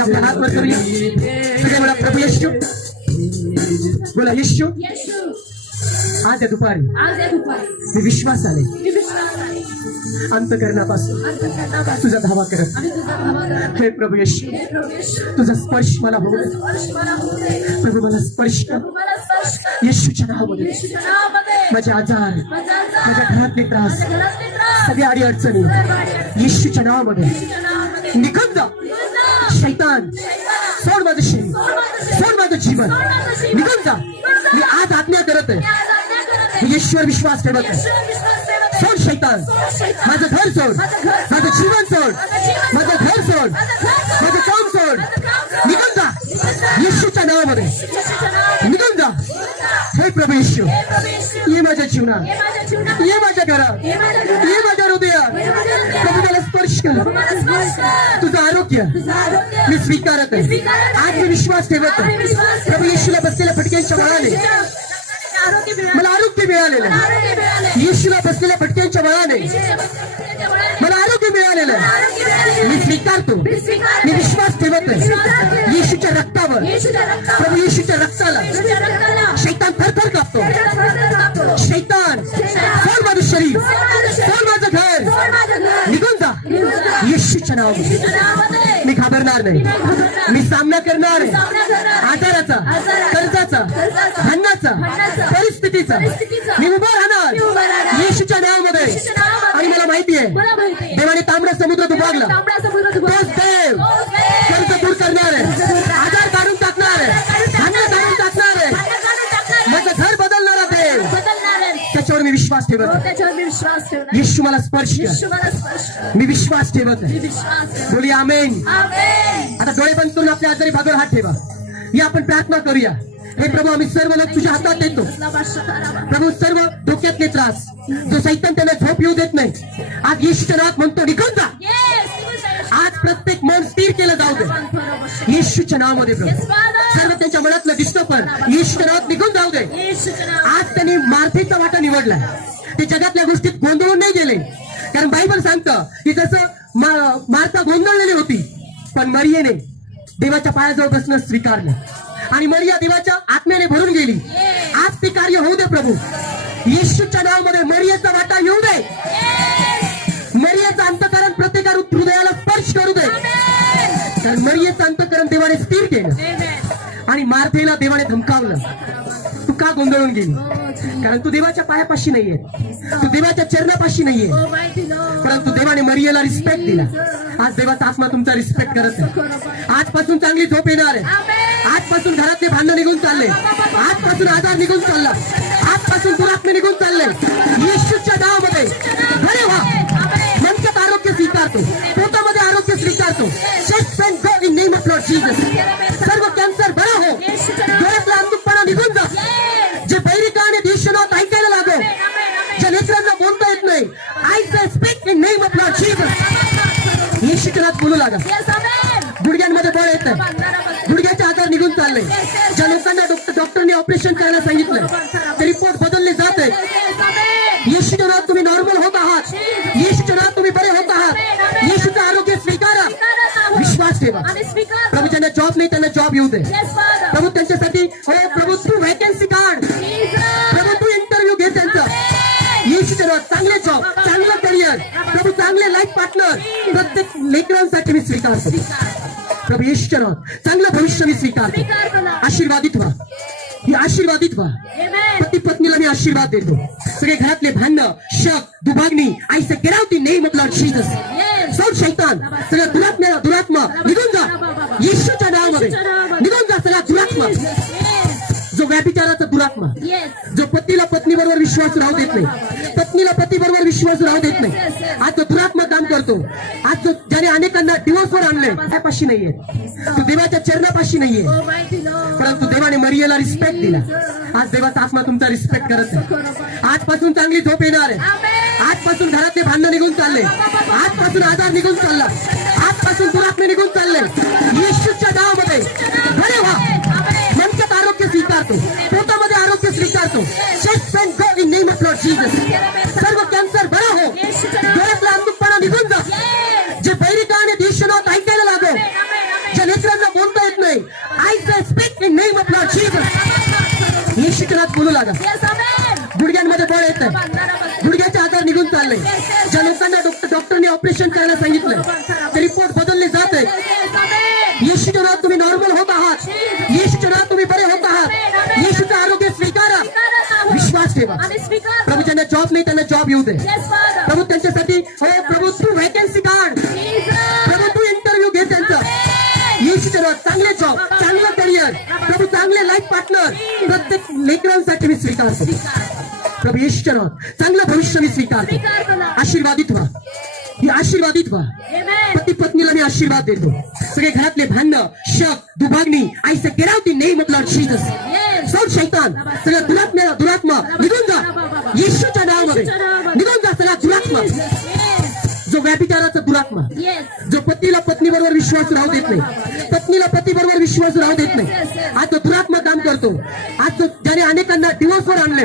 आपला हात वर करूया. सगळे मला प्रभू येशू. बोला येशू. आज या दुपारी. आज या दुपारी. मी मी विश्वासाने अंतकरणापासून. तुझा धावा करत हे प्रभू तुझा स्पर्श मला होऊ दे. प्रभू मला स्पर्श कर. येशूच्या नावामध्ये. माझे आजार माझ्या घरातले त्रास सगळ्या अडचणी येशूच्या नावामध्ये. निघून जा. शैतान सोड माझं शरीर सोड माझं जीवन. निघून जा. मी आज आज्ञा करत आहे. ईश्वर विश्वास ठेवत आहे. सोड शैतान. माझं घर सोड माझं जीवन सोड माझं. घर सोड माझं काम सोड. निघून जा. येशूच्या नावामध्ये. निघून जा. हे प्रभू येशू हे. ये माझ्या जीवनात हे. ये माझ्या घरात. ये माझ्या हृदयात. प्रभू मला स्पर्श कर. तुझं आरोग्य. मी स्वीकारत आहे स्वीकारत आहे. आज मी विश्वास ठेवत प्रभू येशूला बसलेल्या फटक्यांच्या मिळालं. मला आरोग्य मिळालेलं आहे. येशूला बसलेल्या फटक्यांच्या बळाने मला आरोग्य मिळालेलं आहे. मी स्वीकारतो. मी विश्वास ठेवत आहे ठेवते. येशूच्या रक्तावर. येशूच्या रक्तावर. प्रभू येशूच्या रक्ताला. येशूच्या नावामध्ये मी घाबरणार नाही. मी सामना करणार आहे. आजाराचा कर्जाचा कर्जाचा. परिस्थितीचा. मी उभा राहणार. येशूच्या नावामध्ये. आणि मला माहिती आहे देवाने तांबडा समुद्र दुभागला देव तोच देव. कर्ज दूर करणार आहे. विश्वास ठेवत हो, विश्वास येशू मला स्पर्श. मी विश्वास ठेवत. बोली आमेन. आता डोळे बंद करून आपल्या आजारी भागावर हात ठेवा. या आपण प्रार्थना करूया. हे प्रभू आम्ही सर्व लोक तुझ्या हातात देतो प्रभू सर्व डोक्यातले त्रास जो सैतान त्यांना झोप येऊ देत नाही. आज येशूच्या नावात म्हणतो निघून जा. जाऊ दे. येशूच्या नावामध्ये प्रभू. सर्व त्यांच्या मनातलं दिसतं पण येशूच्या नावात निघून जाऊ दे. आज त्यांनी मार्थेचा वाटा निवडला. ते जगातल्या गोष्टीत गोंधळून नाही गेले. कारण बायबल सांगतं की जसं मा- मार्था गोंधळलेली होती पण मरियेने देवाच्या पायाजवळ बसणं स्वीकारलं. आणि मरिया देवाच्या आत्म्याने भरून गेली. आज ते कार्य होऊ दे प्रभू. येशूच्या नावामध्ये आणि मार्थेला देवाने धमकावलं. तू का गोंधळून गेली? कारण तू देवाच्या पायापाशी नाहीये. तू देवाच्या चरणापाशी नाहीये. परंतु देवाने मरियेला रिस्पेक्ट दिला. आज देवाचा आत्मा तुमचा रिस्पेक्ट करत आहे. आजपासून चांगली झोप येणार आहे. आजपासून घरातले भांडण निघून चालले. आजपासून आजार निघून चालला. आजपासून दुरात्मे निघून चालले. येशूच्या नावामध्ये अरे वा मनकत आरोग्य स्वीकारतो. पोटामध्ये आरोग्य स्वीकारतो. नावात बोलू लागा. गुडघ्यांमध्ये बळ येत. गुडघ्याचे आजार निघून चालले. ज्या लोकांना डॉक्टर डॉक्टरने ऑपरेशन करायला सांगितलं ते रिपोर्ट बदलले जात आहे. येशूच्या नावात तुम्ही नॉर्मल होत आहात. येशूच्या नावात तुम्ही बरे होत आहात. येशूचं आरोग्य स्वीकारा. विश्वास ठेवा. प्रभू ज्यांना जॉब नाही त्यांना जॉब येऊ दे. प्रभू त्यांच्यासाठी चांगले जॉब चांगलं करिअर प्रभू चांगले लाईफ पार्टनर प्रत्येक लेकरांसाठी मी स्वीकारतो. प्रभू नावात. चांगलं भविष्य मी स्वीकारतो. स्वीकार करा. आशीर्वादित व्हा. ही आशीर्वादित व्हा. पती पत्नीला मी आशीर्वाद देतो. सगळे घरातले भांडणं शक दुभागणी out in name of Lord Jesus. सौर शैतान सगळ्या दुरात्म्या दुरात्मा निघून जा. येशूच्या नावामध्ये. निघून जा सगळ्या दुरात्मा. जो व्यापिचाराचा दुरात्मा. पत्नीला पत्नी बरोबर विश्वास राहू देत नाही. पत्नीला पती बरोबर विश्वास राहू देत नाही. आज तो दुरात्म काम करतो आज जो ज्याने अनेकांना दिवसभर आणले पाशी नाहीये. तू देवाच्या चरणापाशी नाहीये. परंतु देवाने मरियेला रिस्पेक्ट दिला. आज देवाचा आत्मा तुमचा रिस्पेक्ट करत आहे आजपासून चांगली झोप येणार आहे. आजपासून घरातले भांडण निघून चालले. आजपासून आधार निघून चालला. आजपासून दुरात्मे निघून चालले. येशूच्या नावामध्ये. बरे व्हा. आरोग्य स्वीकारतो. स्वीकारतो chest pain go in name of Lord Jesus सर्व कॅन्सर बरा हो. डोळ्यातला अंधुकपणा निघून जा. जे बैरिका आणि देशनाथ ऐकायला लागो. ज्या लेकरांना बोलता येत नाही. I say speak in name of Lord Jesus येशूच्या नावात बोलू लागा. गुडघ्यांमध्ये बळ येत गुडघ्याचे आजार निघून चालले. ज्या लोकांना डॉक्टर डॉक्टरने ऑपरेशन करायला सांगितलं ते रिपोर्ट बदलले जात आहे येशूच्या नावात तुम्ही नॉर्मल होत आहात. स्वीकार प्रभू ज्यांना जॉब नाही त्यांना जॉब येऊ दे. प्रभू त्यांच्यासाठी हो प्रभू तू व्हॅकन्सी काढ. प्रभू तू इंटरव्ह्यू घे त्यांचा. चांगले जॉब चांगलं करिअर प्रभू चांगले लाईफ पार्टनर प्रत्येक लेकरांसाठी मी स्वीकारतो. प्रभू नावात चांगलं भविष्य मी स्वीकारतो. स्वीकार करा आशीर्वादित व्हा. ही आशीर्वादित व्हा. पती पत्नीला मी आशीर्वाद देतो. सगळे घरातले भांडणं शक दुभागणी I say get out in name of Lord Jesus शैतान. सगळ्या दुरात्म्याला दुरात्मा. निघून जा. येशूच्या नावामध्ये. निघून जा सगळ्या दुरात्मा. जो व्यापिचाराचा दुरात्मा. जो पत्नीला पत्नी बरोबर विश्वास राहू देत नाही. पत्नीला पती बरोबर विश्वास राहू देत नाही. आज जो दुरात्मा काम करतो. आज जो ज्याने अनेकांना डिवोर्सवर आणले